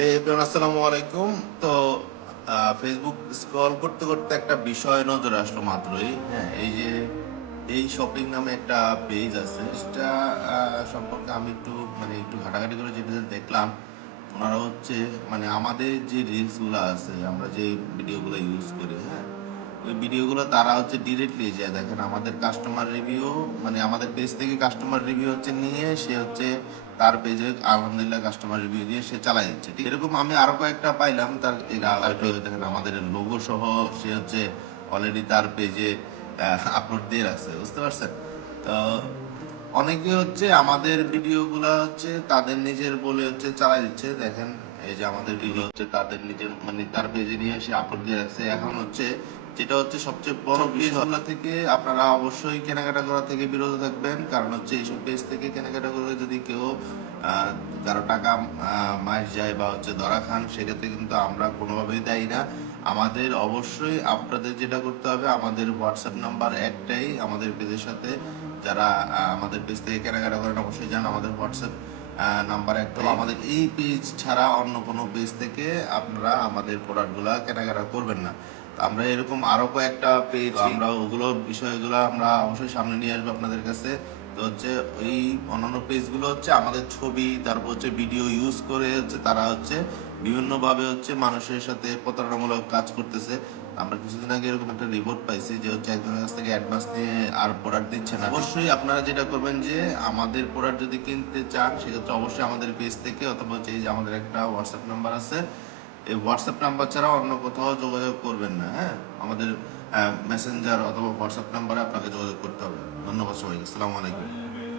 আসসালামু আলাইকুম। তো ফেসবুক স্ক্রল করতে করতে একটা বিষয় নজরে আসলো মাত্রই। হ্যাঁ, এই যে এই শপিং নামে একটা পেজ আছে, সেটা সম্পর্কে আমি একটু ঘাটাঘাটি করে যেটা দেখলাম, ওনারা হচ্ছে আমাদের যে রিলস গুলা আছে, আমরা যে ভিডিওগুলো ইউজ করি, হ্যাঁ, ওই ভিডিওগুলো তারা হচ্ছে ডিরেক্টলি যায় দেখেন আমাদের কাস্টমার রিভিউ, আমাদের পেজ থেকে কাস্টমার রিভিউ হচ্ছে নিয়ে সে হচ্ছে তার পেজে আলহামদুলিল্লাহ কাস্টমার রিভিউ দিয়ে সে চালাই যাচ্ছে। ঠিক এরকম আমি আরো কয়েকটা পাইলাম, তার দেখেন আমাদের লোগো সহ সে হচ্ছে অলরেডি তার পেজে আপলোড দিয়ে রাখছে, বুঝতে পারছেন? তো অনেকে হচ্ছে আমাদের ভিডিও গুলা হচ্ছে তাদের নিজের বলে হচ্ছে চালাই দিচ্ছে। দেখেন এই যে আমাদের ভিডিও হচ্ছে তাদের নিজের তার পেজে নিয়ে এসে আপলোড দিয়ে রাখছে। এখন হচ্ছে যেটা হচ্ছে সবচেয়ে বড় বিষয়গুলো থেকে আপনারা অবশ্যই কেনাকাটা করা থেকে বিরত থাকবেন, কারণ হচ্ছে এইসব পেজ থেকে কেনাকাটা করে যদি কেউ কারো টাকা মাস যায় বা হচ্ছে ধরা খান, সেক্ষেত্রে কিন্তু আমরা কোনোভাবেই দায়ী না। আমাদের অবশ্যই আপনাদের যেটা করতে হবে, আমাদের হোয়াটসঅ্যাপ নাম্বার একটাই আমাদের পেজের সাথে। যারা আমাদের পেজ থেকে কেনাকাটা করেন অবশ্যই জান আমাদের হোয়াটসঅ্যাপ নাম্বার একটাই। আমাদের এই পেজ ছাড়া অন্য কোনো পেজ থেকে আপনারা আমাদের প্রোডাক্টগুলো কেনাকাটা করবেন না। তো আমরা এরকম আরো কয়েকটা পেজ, আমরা ওগুলো বিষয়গুলো আমরা অবশ্যই সামনে নিয়ে আসবো আপনাদের কাছে। তো হচ্ছে ওই অন্যান্য পেজগুলো হচ্ছে আমাদের ছবি, তারপর হচ্ছে ভিডিও ইউজ করে হচ্ছে তারা হচ্ছে বিভিন্ন ভাবে হচ্ছে মানুষের সাথে প্রতারণামূলক কাজ করতেছে। আমরা কিছুদিন আগে এরকম একটা রিপোর্ট পাইছি যে হচ্ছে একজনের কাছ থেকে অ্যাডভান্স নিয়ে আর প্রোডাক্ট দিচ্ছে না। অবশ্যই আপনারা যেটা করবেন যে আমাদের প্রোডাক্ট যদি কিনতে চান, সেক্ষেত্রে অবশ্যই আমাদের পেজ থেকে অথবা হচ্ছে এই যে আমাদের একটা হোয়াটসঅ্যাপ নাম্বার আছে, এই হোয়াটসঅ্যাপ নাম্বার ছাড়া অন্য কোথাও যোগাযোগ করবেন না। হ্যাঁ, আমাদের মেসেঞ্জার অথবা হোয়াটসঅ্যাপ নাম্বারে আপনাকে যোগাযোগ করতে হবে। ধন্যবাদ সবাইকে, আসসালামু আলাইকুম।